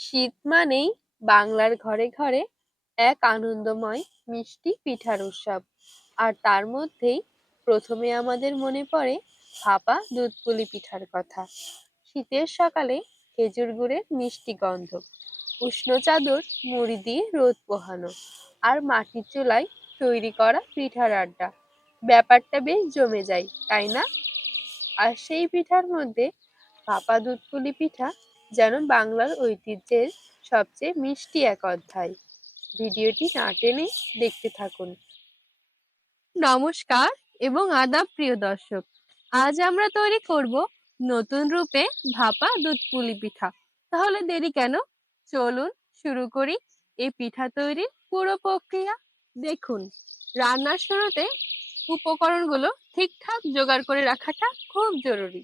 শীত মানেই বাংলার ঘরে ঘরে এক আনন্দময় মিষ্টি পিঠার উৎসব। আর তার মধ্যেই প্রথমে আমাদের মনে পড়ে ভাপা দুধ পুলি পিঠার কথা। শীতের সকালে খেজুর গুড়ের মিষ্টি গন্ধ, উষ্ণ চাদর, মুড়ি দিয়ে রোদ পোহানো আর মাটির চুলায় তৈরি করা পিঠার আড্ডা। ব্যাপারটা বেশ জমে যায়, তাই না? আর সেই পিঠার মধ্যে ভাপা দুধ পুলি পিঠা যেন বাংলার ঐতিহ্যের সবচেয়ে মিষ্টি এক অধ্যায়। ভিডিওটি না টেনে দেখতে থাকুন। নমস্কার এবং আদাব প্রিয় দর্শক, আজ আমরা তৈরি করব নতুন রূপে ভাপা দুধ পুলি পিঠা। তাহলে দেরি কেন? চলুন শুরু করি এই পিঠা তৈরির পুরো প্রক্রিয়া। দেখুন, রান্নার শুরুতে উপকরণগুলো ঠিকঠাক জোগাড় করে রাখাটা খুব জরুরি।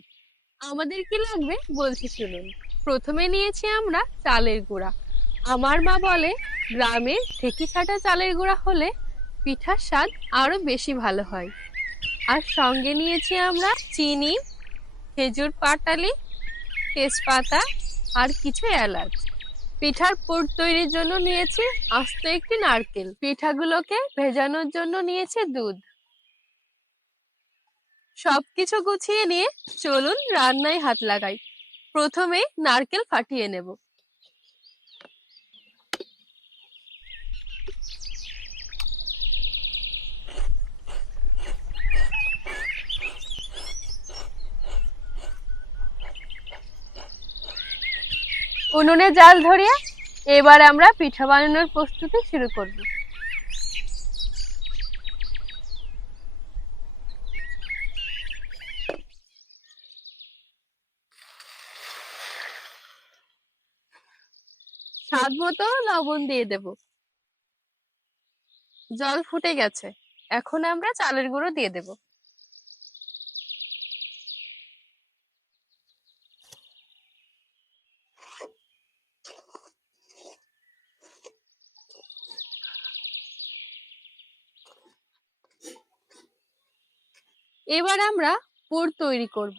আমাদের কি লাগবে বলছি শুনুন। প্রথমে নিয়েছি আমরা চালের গুঁড়া। আমার মা বলে গ্রামের ঠেকি ছাটা চালের গুঁড়া হলে পিঠার স্বাদ আরও বেশি ভালো হয়। আর সঙ্গে নিয়েছি আমরা চিনি, খেজুর পাটালি, তেজপাতা আর কিছু এলাচ। পিঠার পুর তৈরির জন্য নিয়েছি আস্ত একটি নারকেল। পিঠাগুলোকে ভেজানোর জন্য নিয়েছে দুধ। সবকিছু গুছিয়ে নিয়ে চলুন রান্নায় হাত লাগাই। প্রথমে নারকেল ফাটিয়ে নেব। উনুনে জাল ধরিয়ে এবার আমরা পিঠা বানানোর প্রস্তুতি শুরু করব। স্বাদ মতো লবণ দিয়ে দেব। জল ফুটে গেছে। এখন আমরা চালের গুঁড়ো দিয়ে দেব। এবার আমরা পুর তৈরি করব।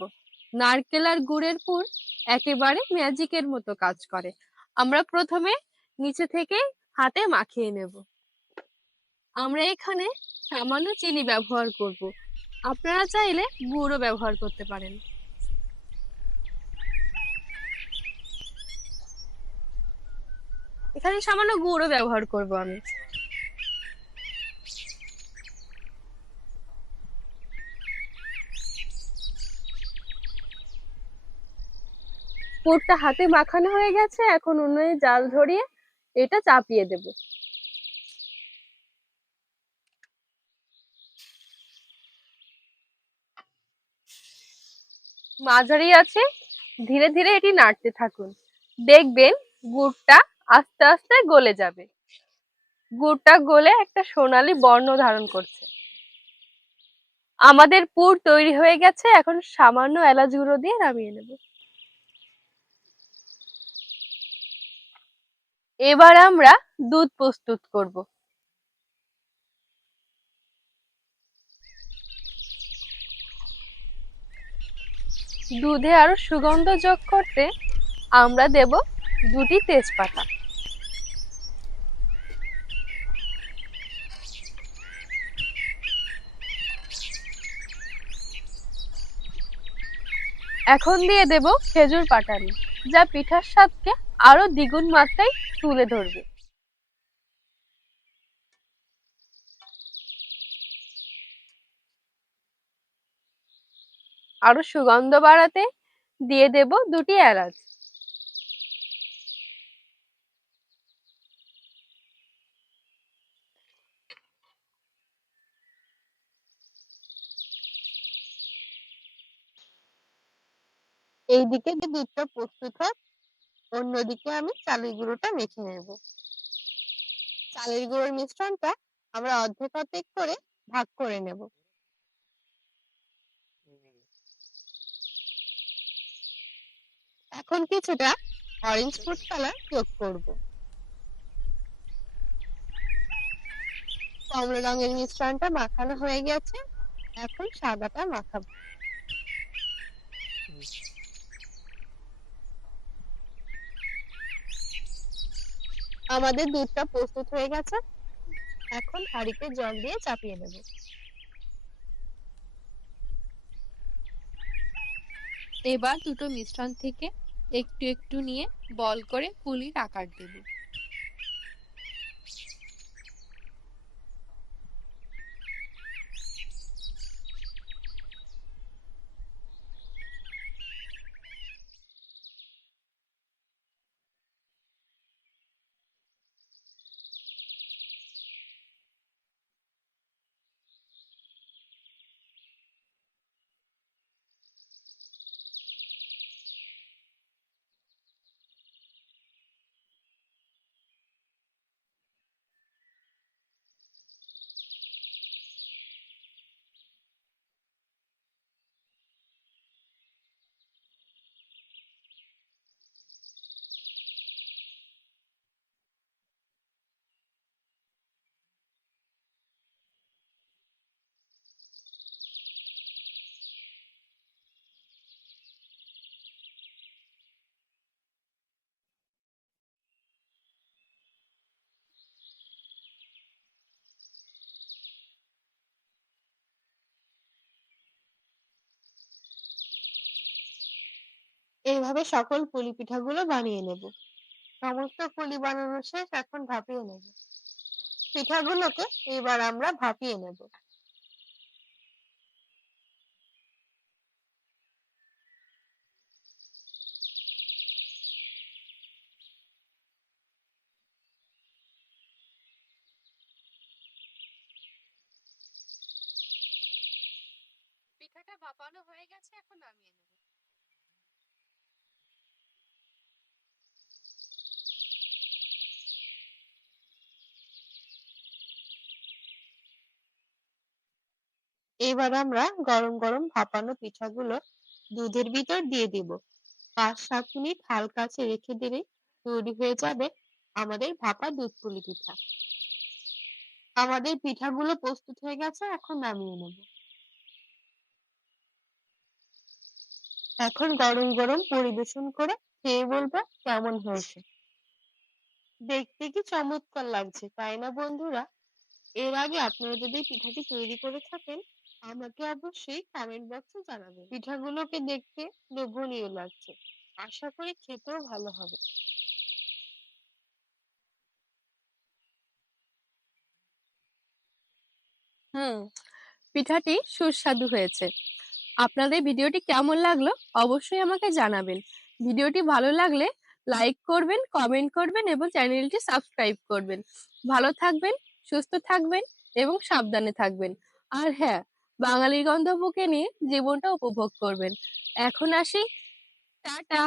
নারকেল আর গুড়ের পুর একেবারে ম্যাজিকের মতো কাজ করে। আমরা প্রথমে নিচে থেকে হাতে মাখিয়ে নেব। আমরা এখানে সামান্য চিনি ব্যবহার করব। আপনারা চাইলে গুঁড়ো ব্যবহার করতে পারেন। এখানে সামান্য গুঁড়ো ব্যবহার করব আমি। পুরটা হাতে মাখানো হয়ে গেছে, এখন উনুনে জাল ধরিয়ে এটা চাপিয়ে দেব। মাঝারি আছে, ধীরে ধীরে এটি নাড়তে থাকুন। দেখবেন গুড়টা আস্তে আস্তে গলে যাবে। গুড়টা গলে একটা সোনালী বর্ণ ধারণ করছে। আমাদের পুর তৈরি হয়ে গেছে, এখন সামান্য এলাচ গুঁড়ো দিয়ে নামিয়ে নেব। এবার আমরা দুধ প্রস্তুত করব। দুধে আরও সুগন্ধ যোগ করতে আমরা দেব দুটি তেজপাতা। এখন দিয়ে দেব খেজুর পাটালি, যা পিঠার স্বাদকে আরও দ্বিগুণ মাত্রায় তুলে ধরবে। আরও সুগন্ধ বাড়াতে দিয়ে দেব দুটি এলাচ। এইদিকে যে দুধটা প্রস্তুত হয় অন্যদিকে আমি চালের গুঁড়োটা মেখে নেব। চালের গুঁড়োর মিশ্রণটা আমরা অর্ধেক অর্ধেক করে ভাগ করে নেব। এখন কিছুটা অরেঞ্জ ফুড কালার যোগ করব। কমলা রঙের মিশ্রণটা মাখানো হয়ে গেছে। এখন সাদাটা মাখাবো। আমাদের দুধটা প্রস্তুত হয়ে গেছে। এখন হাঁড়িতে জল দিয়ে চাপিয়ে দেব এবার দুটো মিশ্রণ থেকে একটু একটু নিয়ে বল করে পুলির আকার দেব। এইভাবে সকল পুলি পিঠাগুলো বানিয়ে নেব। সমস্ত পুলি বানানো শেষ, এখন ভাপিয়ে নেব। পিঠাগুলোকে এবার আমরা ভাপিয়ে নেব। পিঠাটা ভাপানো হয়ে গেছে, এখন নামিয়ে নেব। এবার আমরা গরম গরম ভাপানো পিঠাগুলো দুধের ভিতর দিয়ে দিব। পাঁচ সাত মিনিট হালকা আছে রেখে দিলেই তৈরি হয়ে যাবে আমাদের ভাপা দুধ পুলি পিঠা। আমাদের পিঠাগুলো প্রস্তুত হয়ে গেছে, এখন নামিয়ে নেব। এখন গরম গরম পরিবেশন করে খেয়ে বলব কেমন হয়েছে। দেখতে কি চমৎকার লাগছে, তাই না বন্ধুরা? এর আগে আপনারা যদি পিঠাটি তৈরি করে থাকেন আমাকে অবশ্যই কমেন্ট বক্সে জানাবেন পিঠাগুলোকে দেখতে লোভনীয় লাগছে। আশা করি খেতেও ভালো হবে। হুম, পিঠাটি সুস্বাদু হয়েছে। আপনাদের ভিডিওটি কেমন লাগল অবশ্যই আমাকে জানাবেন। ভিডিওটি ভালো লাগলে লাইক করবেন কমেন্ট করবেন এবং চ্যানেলটি সাবস্ক্রাইব করবেন। ভালো থাকবেন, সুস্থ থাকবেন এবং সাবধানে থাকবেন। আর হ্যাঁ বাঙালির গন্ধ বুকে নিয়ে জীবনটা উপভোগ করবেন। এখন আসি। টাটা।